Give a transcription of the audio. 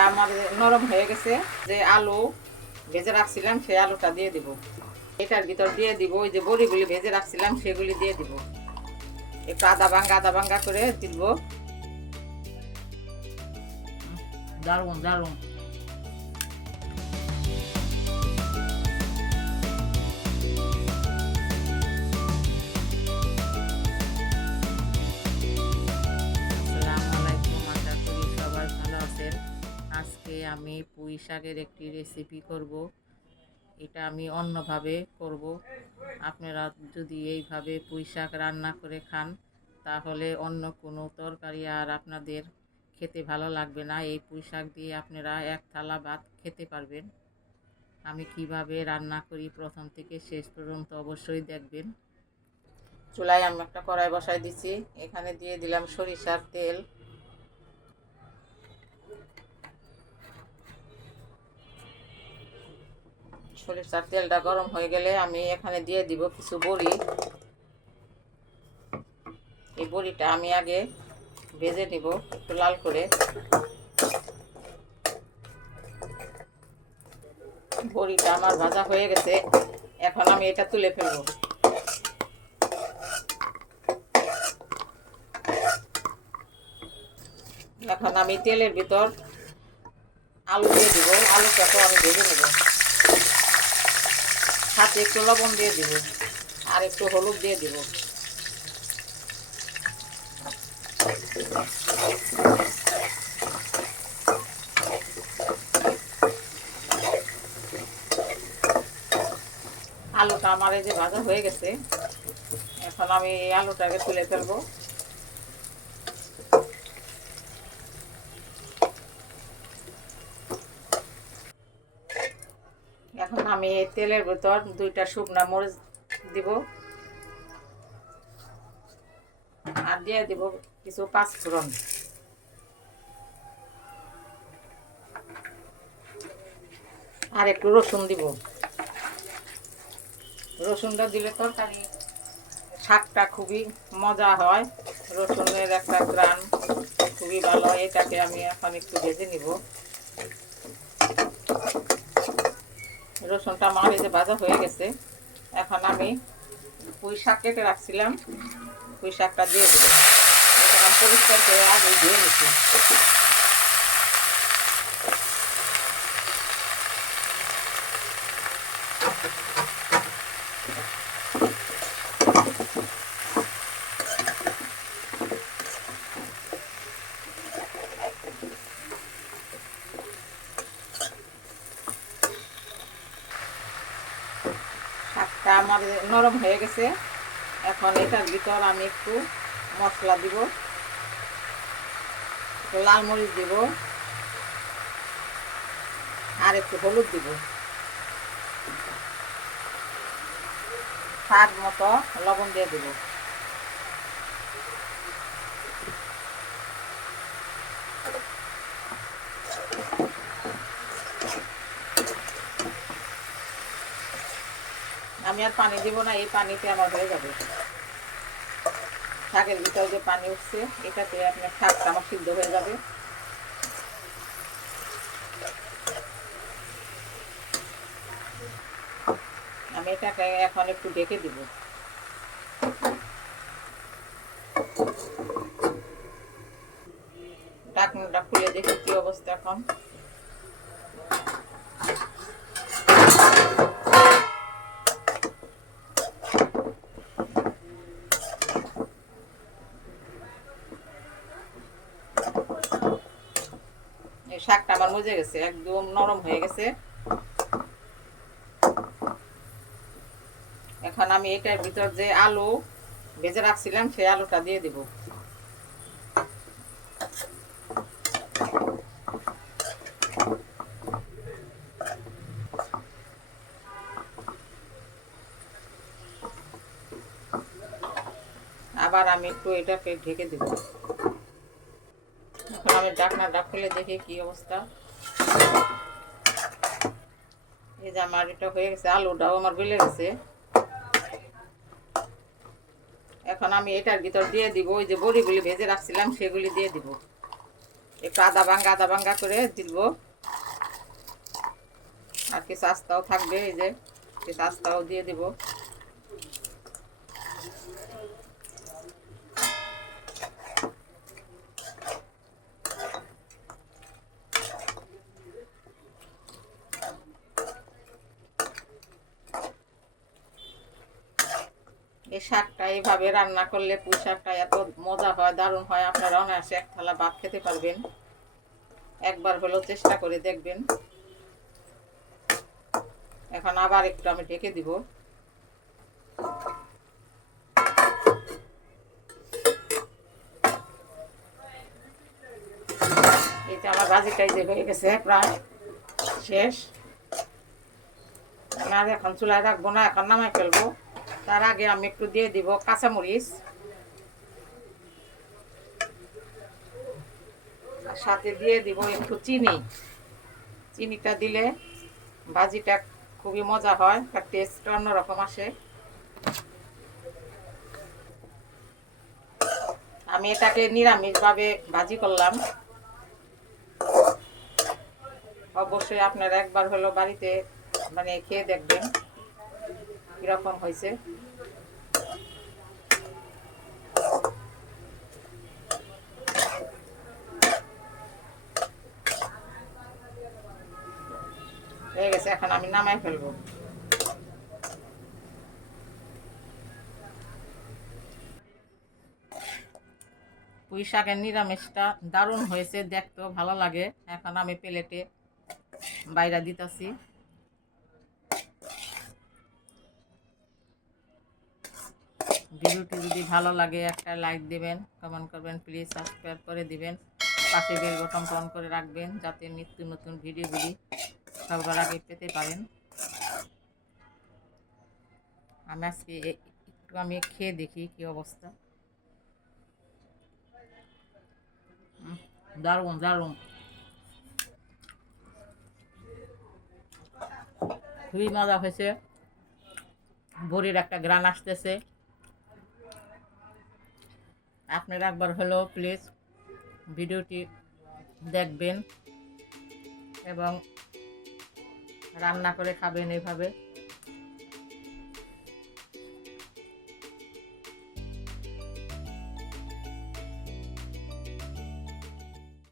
শাকটা আমার নরম হয়ে গেছে। যে আলু ভেজে রাখছিলাম, সেই আলুটা দিয়ে দিব। এটার ভিতর দিয়ে দিব, ওই যে বড়িগুলি ভেজে রাখছিলাম, সেগুলি দিয়ে দিব। একটু আদা ভাঙ্গা আদা ভাঙ্গা করে দিব। দারুণ দারুণ। আমি পুঁই শাকের একটি রেসিপি করব। এটা আমি অন্যভাবে করব। আপনারা যদি এইভাবে পুঁই শাক রান্না করে খান, তাহলে অন্য কোনো তরকারি আর আপনাদের খেতে ভালো লাগবে না। এই পুঁই শাক দিয়ে আপনারা এক থালা ভাত খেতে পারবেন। আমি কীভাবে রান্না করি প্রথম থেকে শেষ পর্যন্ত অবশ্যই দেখবেন। চুলায় আমি একটা কড়াই বসাই দিছি। এখানে দিয়ে দিলাম সরিষার তেল। সরিষার তেলটা গরম হয়ে গেলে আমি এখানে দিয়ে দিব কিছু বড়ি। এই বড়িটা আমি আগে ভেজে নিব একটু লাল করে। বড়িটা আমার ভাজা হয়ে গেছে, এখন আমি এটা তুলে ফেলব। এখন আমি তেলের ভিতর আলু দিয়ে দিব আলুটা তো আমি ভেজে নেব। সাথে একটু লবণ দিয়ে দিব আর একটু হলুদ দিয়ে দিব। আলুটা আমার এই যে ভাজা হয়ে গেছে, এখন আমি এই আলুটাকে তুলে ফেলব এখন আমি এই তেলের ভিতর দুইটা শুকনা মরিচ দিব। আর দিয়ে দিব কিছু পাঁচফোড়ন। আর একটু রসুন দিব। রসুনটা দিলে তরকারি শাকটা খুবই মজা হয়। রসুনের একটা গ্রান খুবই ভালো, এটাকে আমি এখন একটু ভেজে নিব। রসুনটা আমার এই যে ভাজা হয়ে গেছে। এখন আমি পুঁই শাক কেটে রাখছিলাম। পুঁই শাকটা দিয়ে দেবো পরিষ্কার করে আগে দিয়ে নিচ্ছি শাকটা আমার নরম হয়ে গেছে। এখন এটার ভিতর আমি একটু মশলা দিব। লাল মরিচ দিব। আর একটু হলুদ দিব। স্বাদ মতো লবণ দিয়ে দিব। আমি আর পানি দিব না, এই পানিতে আমার হয়ে যাবে। শাকের ভিতরে যে পানি উঠছে, এটাতে আপনার শাকটা আমার সিদ্ধ হয়ে যাবে। আমি এটাকে এখন একটু ঢেকে দিব। ঢাকনাটা খুলে দেখি কি অবস্থা এখন। শাকটা আমার মজে গেছে, একদম নরম হয়ে গেছে। এখন আমি এটার ভিতর যে আলু ভেজে রাখছিলাম, সেই আলুটা দিয়ে দিব। আবার আমি একটু এটাকে ঢেকে দেব। আমি ডাকনাটা খুলে দেখি কি অবস্থা। এই যে আমার এটা হয়ে গেছে, আলুটাও আমার গলে গেছে। এখন আমি এটার ভিতর দিয়ে দিব, ওই যে বড়িগুলি ভেজে রাখছিলাম, সেগুলি দিয়ে দিব। একটু আদা ভাঙ্গা আদা ভাঙ্গা করে দিব। আর কিছু আস্তাও থাকবে, এই যে কিছু আস্তাও দিয়ে দিব। এই শাকটা এইভাবে রান্না করলে পুঁই শাকটা এত মজা হয়, দারুণ হয়। আপনারা অনায়াসে এক থালা ভাত খেতে পারবেন। একবার হলেও চেষ্টা করে দেখবেন। এখন আবার একটু আমি ঢেকে দিব। যে আমার ভাজিটাই যে হয়ে গেছে প্রায়, শেষ। আর এখন চুলায় রাখব না, এখন নামাই ফেলব। তার আগে আমি একটু দিয়ে দিব কাঁচামরিচ। সাথে দিয়ে দিব একটু চিনি। চিনিটা দিলে ভাজিটা খুবই মজা হয়, তার টেস্ট অন্যরকম আসে। আমি এটাকে নিরামিষভাবে ভাজি করলাম। অবশ্যই আপনারা একবার হলো বাড়িতে মানে খেয়ে দেখবেন। কীরকম হয়েছে। হয়ে গেছে, এখন আমি নামাই ফেলব। পুঁই শাকের নিরামিষটা দারুণ হয়েছে, দেখতেও ভালো লাগে। এখন আমি প্লেটে বাইরা দিতেছি। ভিডিওটি যদি ভালো লাগে, একটা লাইক দিবেন কমেন্ট করবেন প্লিজ সাবস্ক্রাইব করে দিবেন। পাশে বেল বটন অন করে রাখবেন, যাতে নিত্য নতুন ভিডিওগুলি সবার আগে পেতে পারেন। আমি আজকে একটু আমি খেয়ে দেখি কি অবস্থা। দারুণ দারুণ। খুবই মজা হয়েছে। বড়ির একটা গ্রান আসতেছে। আপনারা একবার হলো প্লিজ ভিডিওটি দেখবেন এবং রান্না করে খাবেন এভাবে।